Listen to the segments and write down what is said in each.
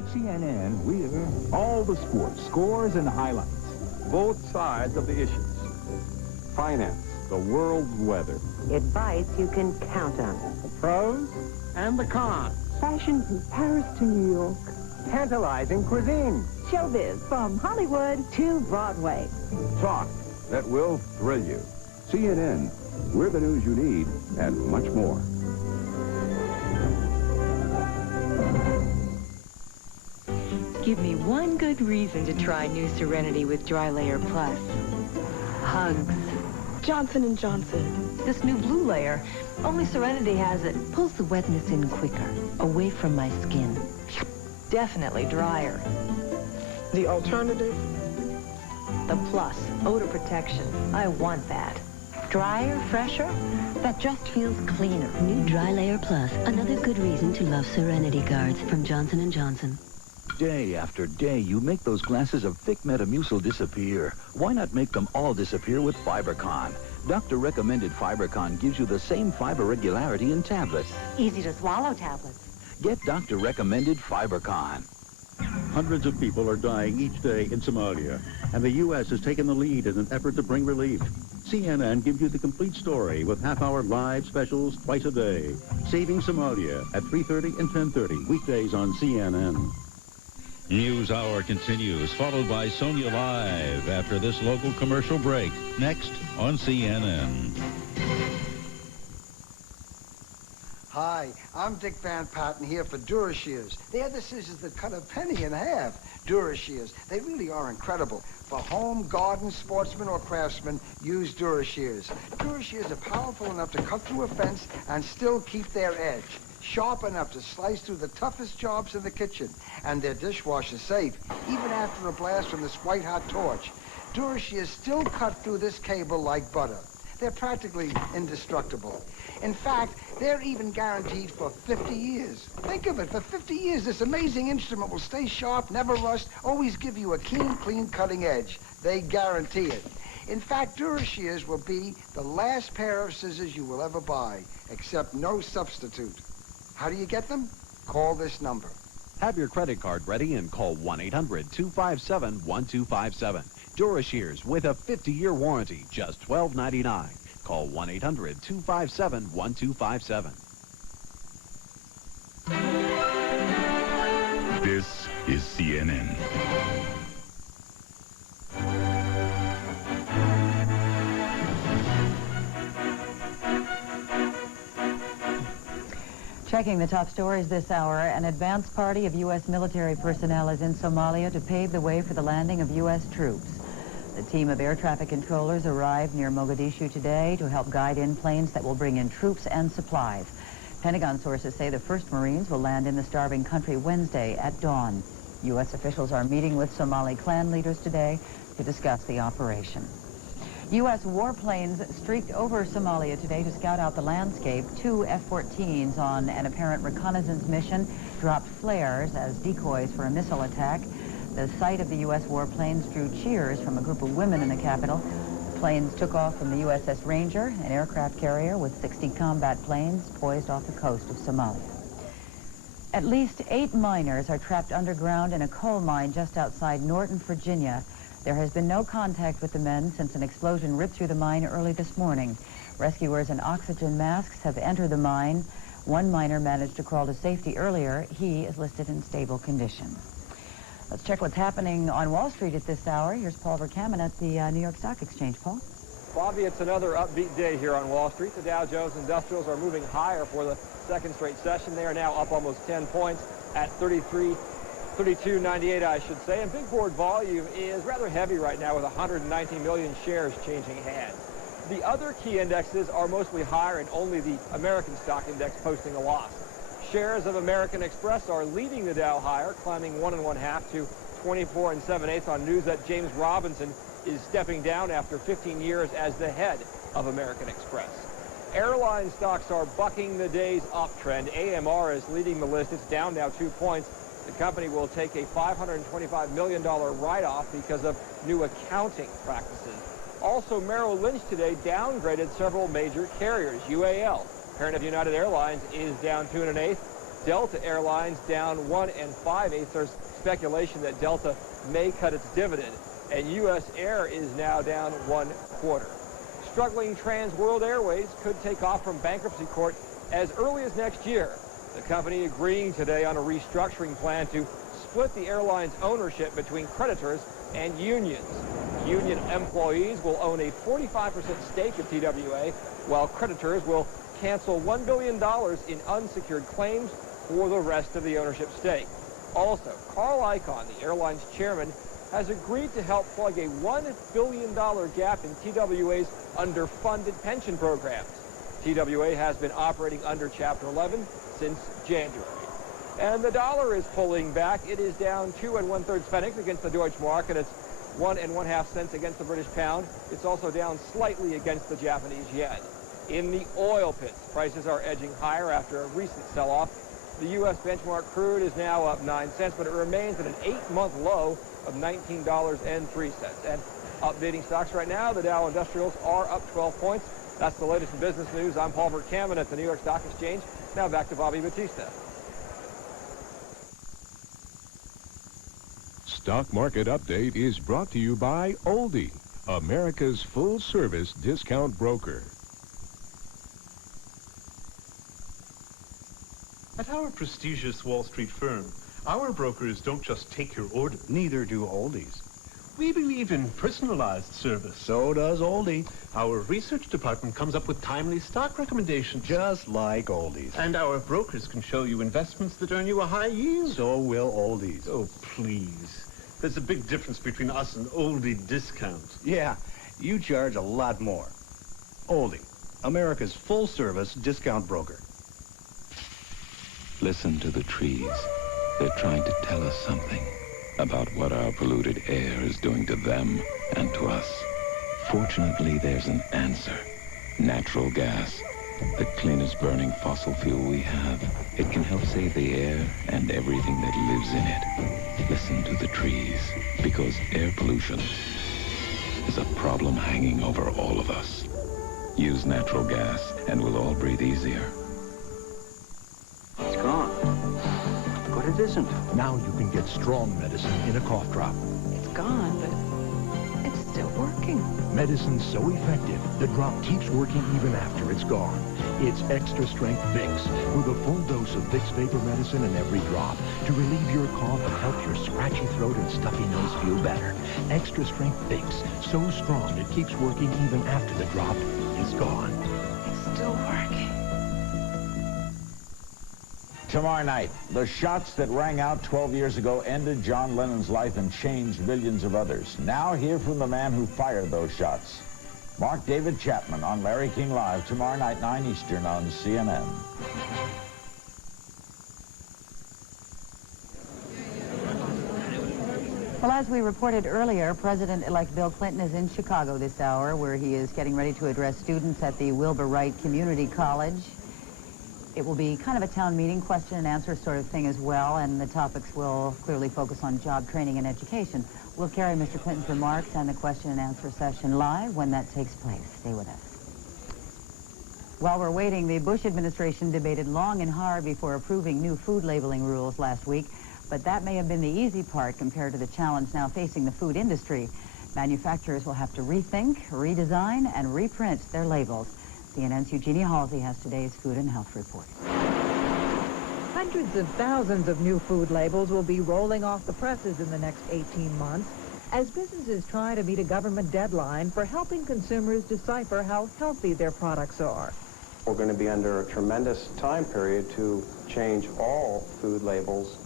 At CNN, we're all the sports, scores, and highlights. Both sides of the issues. Finance, the world's weather. Advice you can count on. The pros and the cons. Fashion from Paris to New York. Tantalizing cuisine. Showbiz from Hollywood to Broadway. Talk that will thrill you. CNN, we're the news you need and much more. Give me one good reason to try new Serenity with DryLayer Plus. Hugs. Johnson & Johnson. This new blue layer, only Serenity has it. Pulls the wetness in quicker, away from my skin. Definitely drier. The alternative? The Plus, odor protection. I want that. Drier, fresher? That just feels cleaner. New DryLayer Plus, another good reason to love Serenity guards from Johnson & Johnson. Day after day, you make those glasses of thick Metamucil disappear. Why not make them all disappear with FiberCon? Doctor-recommended FiberCon gives you the same fiber regularity in tablets. Easy to swallow tablets. Get doctor-recommended FiberCon. Hundreds of people are dying each day in Somalia, and the U.S. has taken the lead in an effort to bring relief. CNN gives you the complete story with half-hour live specials twice a day. Saving Somalia at 3:30 and 10:30, weekdays on CNN. Newshour continues, followed by Sonya Live after this local commercial break. Next on CNN. Hi, I'm Dick Van Patten here for Dura Shears. They're the scissors that cut a penny in half. Dura Shears, they really are incredible. For home, garden, sportsmen, or craftsmen, use Dura Shears. Dura Shears are powerful enough to cut through a fence and still keep their edge. Sharp enough to slice through the toughest jobs in the kitchen. And they're dishwasher safe, even after a blast from this white-hot torch. Dura Shears still cut through this cable like butter. They're practically indestructible. In fact, they're even guaranteed for 50 years. Think of it, for 50 years, this amazing instrument will stay sharp, never rust, always give you a keen, clean cutting edge. They guarantee it. In fact, Dura Shears will be the last pair of scissors you will ever buy, except no substitute. How do you get them? Call this number. Have your credit card ready and call 1-800-257-1257. Dura Shears with a 50-year warranty, just $12.99. Call 1-800-257-1257. This is CNN. Checking the top stories this hour, an advance party of U.S. military personnel is in Somalia to pave the way for the landing of U.S. troops. The team of air traffic controllers arrived near Mogadishu today to help guide in planes that will bring in troops and supplies. Pentagon sources say the first Marines will land in the starving country Wednesday at dawn. U.S. officials are meeting with Somali clan leaders today to discuss the operation. U.S. warplanes streaked over Somalia today to scout out the landscape. 2 F-14s on an apparent reconnaissance mission dropped flares as decoys for a missile attack. The sight of the U.S. warplanes drew cheers from a group of women in the capital. The planes took off from the USS Ranger, an aircraft carrier with 60 combat planes poised off the coast of Somalia. At least 8 miners are trapped underground in a coal mine just outside Norton, Virginia. There has been no contact with the men since an explosion ripped through the mine early this morning. Rescuers in oxygen masks have entered the mine. One miner managed to crawl to safety earlier. He is listed in stable condition. Let's check what's happening on Wall Street at this hour. Here's Paul Verkaman at the New York Stock Exchange. Paul? Bobbie, it's another upbeat day here on Wall Street. The Dow Jones Industrials are moving higher for the second straight session. They are now up almost 10 points at 32.98, I should say. And big board volume is rather heavy right now with 119 million shares changing hands. The other key indexes are mostly higher, and only the American stock index posting a loss. Shares of American Express are leading the Dow higher, climbing 1 1/2 to 24 7/8 on news that James Robinson is stepping down after 15 years as the head of American Express. Airline stocks are bucking the day's uptrend. AMR is leading the list. It's down now 2 points. The company will take a $525 million write-off because of new accounting practices. Also, Merrill Lynch today downgraded several major carriers. UAL, parent of United Airlines, is down 2 1/8. Delta Airlines down 1 5/8. There's speculation that Delta may cut its dividend. And U.S. Air is now down 1/4. Struggling Trans World Airways could take off from bankruptcy court as early as next year. The company agreeing today on a restructuring plan to split the airline's ownership between creditors and unions. Union employees will own a 45% stake of TWA, while creditors will cancel $1 billion in unsecured claims for the rest of the ownership stake. Also, Carl Icahn, the airline's chairman, has agreed to help plug a $1 billion gap in TWA's underfunded pension programs. TWA has been operating under Chapter 11 since January. And the dollar is pulling back. It is down 2 1/3 pfennigs against the Deutschmark, and it's 1 1/2 cents against the British pound. It's also down slightly against the Japanese yen. In the oil pits, prices are edging higher after a recent sell-off. The U.S. benchmark crude is now up 9 cents, but it remains at an 8-month low of $19.03. And updating stocks right now, the Dow Industrials are up 12 points. That's the latest in business news. I'm Paul Verkaman at the New York Stock Exchange. Now back to Bobbie Battista. Stock Market Update is brought to you by OLDE, America's full-service discount broker. At our prestigious Wall Street firm, our brokers don't just take your order. Neither do OLDE's. We believe in personalized service. So does OLDE. Our research department comes up with timely stock recommendations. Just like OLDE's. And our brokers can show you investments that earn you a high yield. So will OLDE's. Oh, please. There's a big difference between us and OLDE discount. Yeah, you charge a lot more. OLDE, America's full-service discount broker. Listen to the trees. They're trying to tell us something about what our polluted air is doing to them and to us. Fortunately, there's an answer. Natural gas, the cleanest burning fossil fuel we have. It can help save the air and everything that lives in it. Listen to the trees, because air pollution is a problem hanging over all of us. Use natural gas, and we'll all breathe easier. It's gone. But it isn't. Now you can get strong medicine in a cough drop. It's gone, but it's still working. Medicine's so effective, the drop keeps working even after it's gone. It's Extra Strength Vicks, with a full dose of Vicks Vapor Medicine in every drop to relieve your cough and help your scratchy throat and stuffy nose feel better. Extra Strength Vicks, so strong it keeps working even after the drop is gone. It's still working. Tomorrow night, the shots that rang out 12 years ago ended John Lennon's life and changed millions of others. Now hear from the man who fired those shots. Mark David Chapman on Larry King Live tomorrow night, 9 Eastern on CNN. Well, as we reported earlier, President-elect Bill Clinton is in Chicago this hour, where he is getting ready to address students at the Wilbur Wright Community College. It will be kind of a town meeting, question and answer sort of thing as well, and the topics will clearly focus on job training and education. We'll carry Mr. Clinton's remarks and the question and answer session live when that takes place. Stay with us. While we're waiting, the Bush administration debated long and hard before approving new food labeling rules last week, but that may have been the easy part compared to the challenge now facing the food industry. Manufacturers will have to rethink, redesign, and reprint their labels. CNN's Eugenia Halsey has today's Food and Health Report. Hundreds of thousands of new food labels will be rolling off the presses in the next 18 months as businesses try to meet a government deadline for helping consumers decipher how healthy their products are. We're going to be under a tremendous time period to change all food labels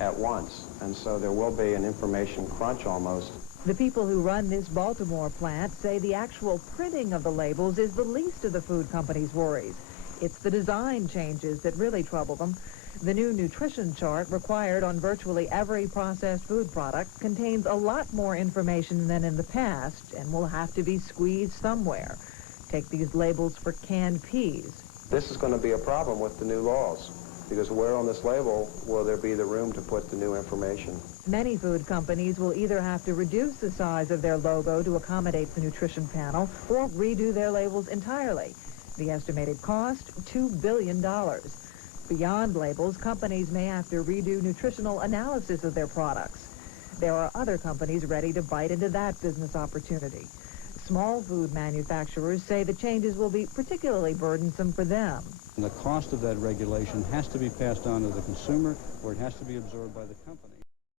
at once, and so there will be an information crunch almost. The people who run this Baltimore plant say the actual printing of the labels is the least of the food companies' worries. It's the design changes that really trouble them. The new nutrition chart required on virtually every processed food product contains a lot more information than in the past and will have to be squeezed somewhere. Take these labels for canned peas. This is going to be a problem with the new laws, because where on this label will there be the room to put the new information? Many food companies will either have to reduce the size of their logo to accommodate the nutrition panel or redo their labels entirely. The estimated cost, $2 billion. beyond labels, companies may have to redo nutritional analysis of their products. There are other companies ready to bite into that business opportunity. Small food manufacturers say the changes will be particularly burdensome for them. And the cost of that regulation has to be passed on to the consumer, or it has to be absorbed by the company.